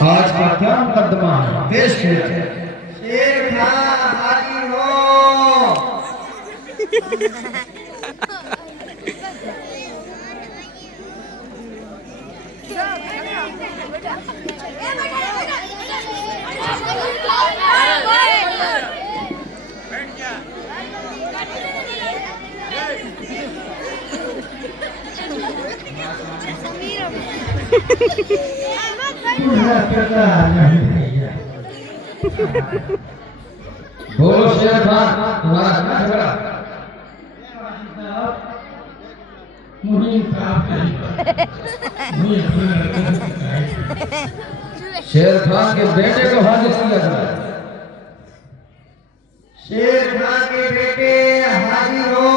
आज का क्या मुकदमा है, पेश कीजिए। शेर खान हाजिर हो। बोलो शेर खान, तुम्हारा क्या झगड़ा? शेर खान के बेटे को हाजिर किया जाए। शेर खान के बेटे हाजिर हो।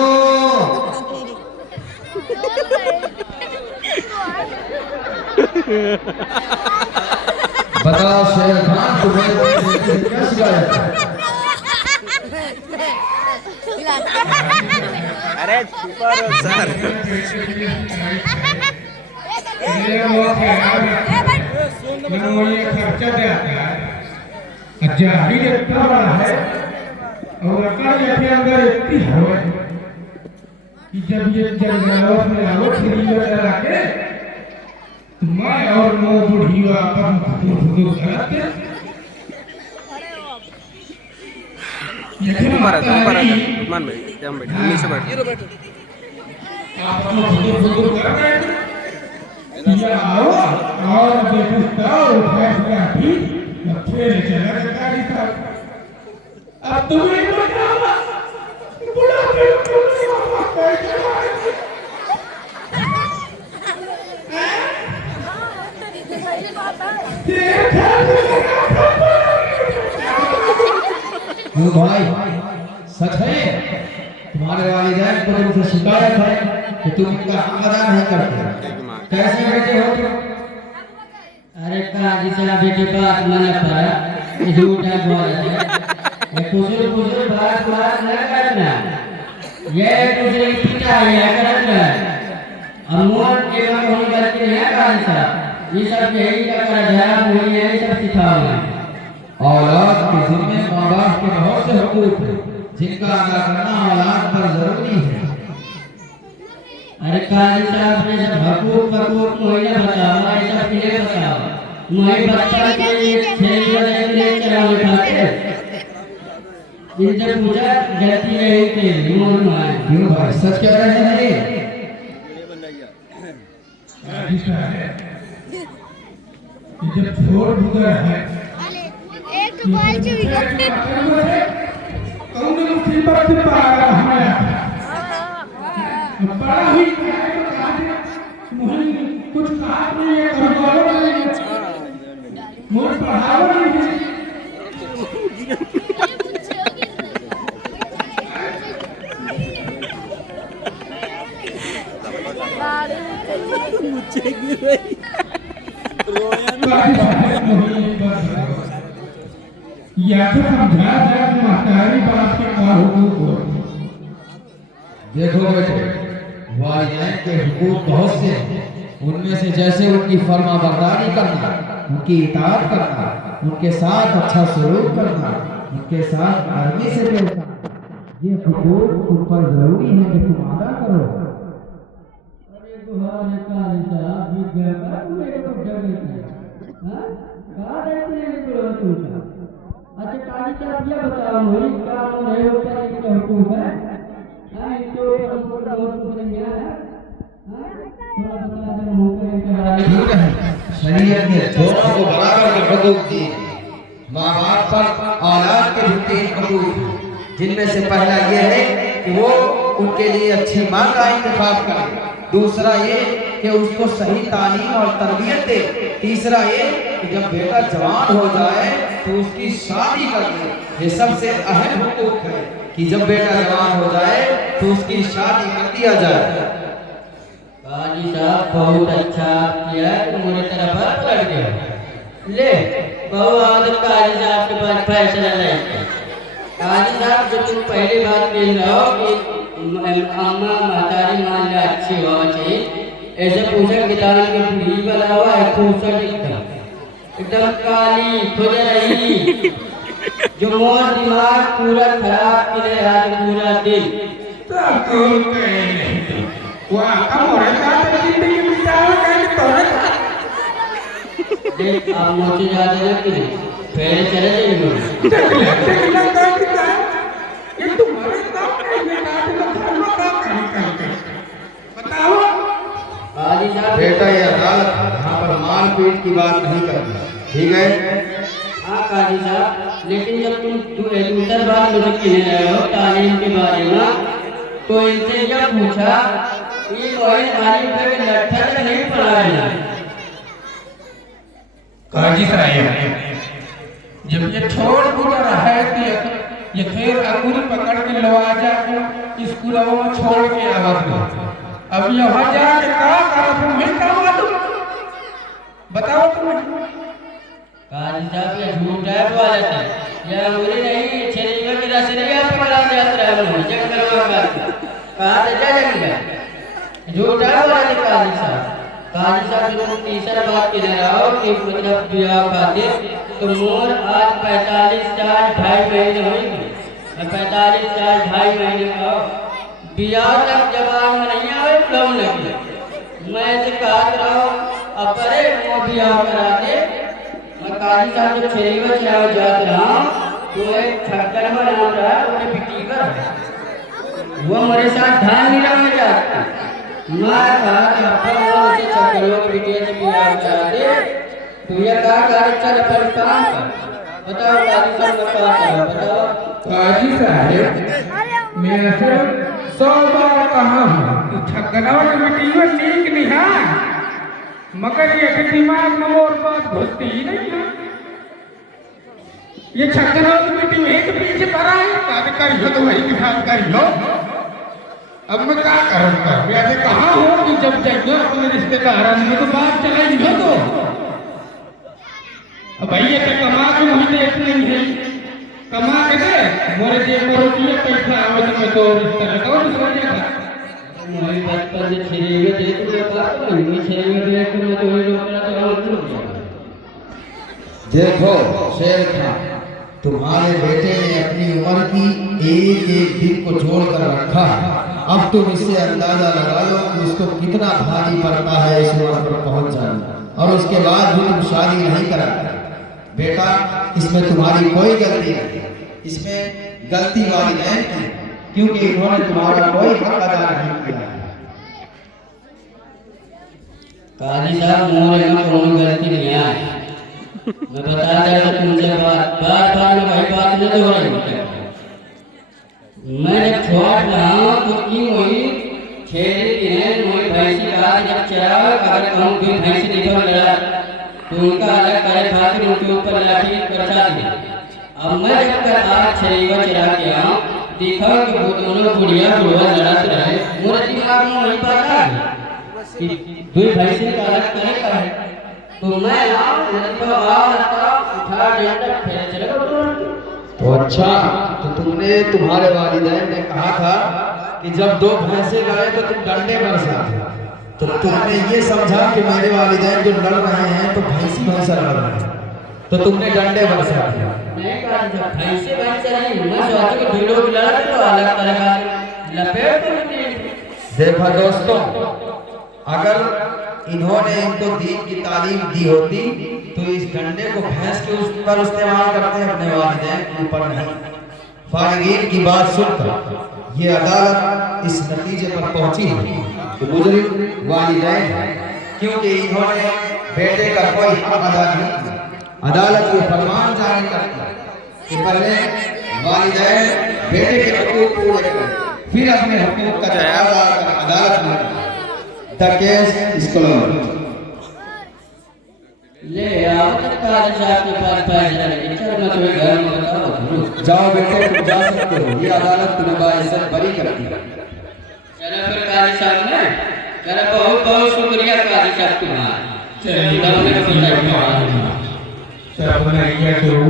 बताओ शेर खान, तुम्हें बेटे से क्या शिकायत है? अरे छुपा रहो सर। खर्चा देता है, जाहिर इतना बड़ा है और अकड़ के अंदर इतनी हवा है कि जब ये जंगलों में आओ खरीदो चला के मैं और नो बुढ़िया अपन खुद करते ऊपर मान भाई हम बैठ नीचे बैठ आप खुद कर रहे हैं या आओ और देखो फैसला भी फिर चला गाड़ी का। अब तुम्हें बताओ बुला के क्यों भाई, सच है तुम्हारे वालिदैन को तुमसे शिकायत है कि तुम इनका हक अदा नहीं करते? कैसे बेटे हो तुम? अरे काजी साला बेटे बात माने पर झूठा बोल है। ये कुछ बात न करना, ये तुझे पिता है करना। अमोल के हम करके नहीं काजी साहब, ये सब यही का कर ध्यान हुई है, सब सिखाओ। औलाद के जिम्मे माँ बाप के बहुत से हुकूक हैं जिनका अदा करना औलाद पर जरूरी है। अरे काजी साहब ने सब हकूक मुहैया बताओ, हमारे सब किले बताओ। मुझे बच्चा के लिए खेल वाले के लिए चला उठाते इनसे पूछा गलती नहीं थी मोर मार। क्यों भाई, सच कह रहे हैं ये? जब छोड़ गुजर है एक बाल चुई कौन मुसीबत से पार हमारा बड़ा ही कुछ कहा नहीं है, करवाओ नहीं मोर पढ़ाओ नहीं। मुझे गिर रही या तो समझा जाए महतारी बात के का हुकूक हो। देखो बेटे, वालिदैन के हुकूक बहुत से हैं। उनमें से जैसे उनकी फर्माबरदारी करना, उनकी इताअत करना, उनके साथ अच्छा सलूक करना, उनके साथ नरमी से पेश आना, ये हुकूक तुम पर जरूरी है कि तुम अदा करो। अरे गुहार काजी साहब ये गया मेरे को डर नहीं। हां कहां रहते हैं तो तुम? अच्छा काजी साहब ये बताओ मुझे काम रहे हो पर इनका हुकूम है। हां तो हमको बहुत नहीं है। हां थोड़ा बता दे मुझे के बारे में। ठीक है, शरीयत ने दोनों को बराबर के हुकूक दिए। माँ बाप पर औलाद के भी 3 हुकूक हैं, जिनमें से पहला ये है कि वो उनके लिए अच्छी माँ का इंतखाब करे। दूसरा ये कि उसको सही तालीम और तरबियत दे। तीसरा ये कि जब बेटा जवान हो जाए तो उसकी शादी कर दे। ये सबसे अहम हुकूक है कि जब बेटा जवान हो जाए तो उसकी शादी कर दिया जाए। काजी साहब बहुत अच्छा किया, मेरी तरफ पलट गया। ले बहुत काजी साहब के पास फैसला ले। काजी साहब जो तुम पहली बात कह रहे हो कि अम्मा महतारी मान लिया अच्छी होना चाहिए, ऐसे पूछा किताब के भी बना हुआ है खूबसूरत एकदम। एकदम काली खुजरही जो मोर दिमाग पूरा खराब करे आज पूरा दिन तो नहीं वो आका मोरे का जिंदगी बिताओ कहीं तोरे देख आप मुझे ज्यादा न करे फिर चले जाइए ये तुम्हारे काम नहीं है बताओ काजी साहब बेटा ये अदालत यहाँ पर मारपीट की बात नहीं करती, ठीक है? हाँ काजी साहब, लेकिन जब तुम दूसरी बात मुझे कहने रहे हो तालीम के बारे में तो इनसे यह पूछा कि कोई तालीम के लट्ठा से नहीं पढ़ाया काजी साहब जब ये छोड़ गुजरा है तो ये फिर अंगूरी पकड़ के लवा जाके स्कूलों में छोड़ के आवत हो अब यहाँ जाके क्या करो तुम्हें क्या मालूम बताओ तुम्हें काजी साहब ये झूठ है वाले थे ये अंगूरी नहीं छेड़ेगा कि रसरिया पकड़ा जाता है मुझे करवा कहा तो जाएंगे झूठ है वाले काजी साहब जो तीसरा बात कह रहा हो कि मतलब ब्याह खातिर तो मोर आज 45 साल 2.5 महीने होंगे 45 साल 2.5 महीने का ब्याह तक जवान में नहीं आवे लम लगे मैं से कहा रहा अपरे वो ब्याह करा दे मैं काजी साहब जब छेड़ीवा चलाओ जात रहा तो एक छक्कर में नाम रहा उसे पिटी कर वो मेरे साथ धान मिला में जाता मैं कहा कि अपन वो उसे छक्करों के बिटिया से ब्याह करा दे तो ये कहा कर चल अपन काम कर बताओ काजी साहब का क्या बताओ काजी साहब मैं ऐसे 100 बार कहा हूँ छगनवा के बेटियों नीक नहीं है मगर ये के दिमाग में और बात घुसती ही नहीं है ये छगनवा की बेटी एक पीछे पड़ा है बात करियो तो वही की बात करियो अब मैं क्या करूँगा मैं ऐसे कहा हूँ कि जब जाइयो अपने रिश्तेदार में तो बात चलाइयो तो अब भैया के कमा के मुझे देख नहीं है कमा के दे मोरे जेब में रुपये पैसा आवे तो मैं तो रिश्ता बताओ दूसरा जगह मेरी बचपन से छेड़ेगा दे तो मैं बात करूंगी छेड़ेगा दे तो मैं तो ही रोकना तो और देखो शेर खान, तुम्हारे बेटे ने अपनी उम्र की एक एक दिन को जोड़ कर रखा। अब तुम इससे अंदाजा लगा लो कि उसको कितना भारी पड़ता है इस उम्र पर पहुंच जाना, और उसके बाद भी तुम शादी नहीं करा। बेटा इसमें तुम्हारी कोई गलती नहीं, इसमें गलती वालिदैन की, क्योंकि इन्होंने तुम्हारा कोई हक अदा नहीं किया। काजी साहब मोरे में कोई गलती नहीं है, मैं बता दे तो तुमसे बात में वही बात नहीं हो रही। मैं जब छोड़ रहा तो की वही छेड़ी दिन वही भैंसी का जब चरा अगर कहूँ भी भैंसी निकल गया तो उनका अलग करे खातिर उनके ऊपर लाठी बरसा दी। अब मैं जब कर आज छेड़ीवा चरा के आऊँ देखा कि वो दोनों बुढ़िया बुढ़वा लड़ाते रहे, मेरे दिमाग में वही बात आ गई कि दो भैंसी का अलग करे का है तो मैं उठा दिया फिर चले। तो अच्छा, तो तुमने तुम्हारे वालिदैन ने कहा था कि जब दो भैंसे लड़े तो तुम डंडे बरसाते, तो तुमने ये समझा कि मेरे वालिदैन जो लड़ रहे हैं तो भैंसी भैंसा लड़ रहे हैं, तो तुमने डंडे बरसा दिया। नहीं कहा जब भैंसे भैंसा नहीं, मैं सोचा कि ढीलों की लड़ा तो अलग तरह का लपेट तो देखा दोस्तों, अगर इन्होंने इनको दीन की तालीम दी होती तो इस डंडे को भैंस के ऊपर इस्तेमाल करते अपने वालिदैन के ऊपर नहीं। फारिगीन की बात सुनकर ये अदालत इस नतीजे पर पहुंची है कि मुजरिम वालिदैन है, क्योंकि इन्होंने बेटे का कोई हक अदा नहीं किया। अदालत ये फरमान जारी करती है कि पहले वालिदैन बेटे के हकूक पूरे करें, फिर अपने हकूक का तकाजा कर अदालत में ले आओ काजी साहब के पास फैसला लेके चल मैं तुम्हें घर में बताऊं। जाओ बेटे, तुम जा सकते हो, ये अदालत तुम्हें बाइज्जत बरी करती है। चलो फिर काजी साहब ने चलो बहुत बहुत शुक्रिया काजी साहब तुम्हारा। चलिए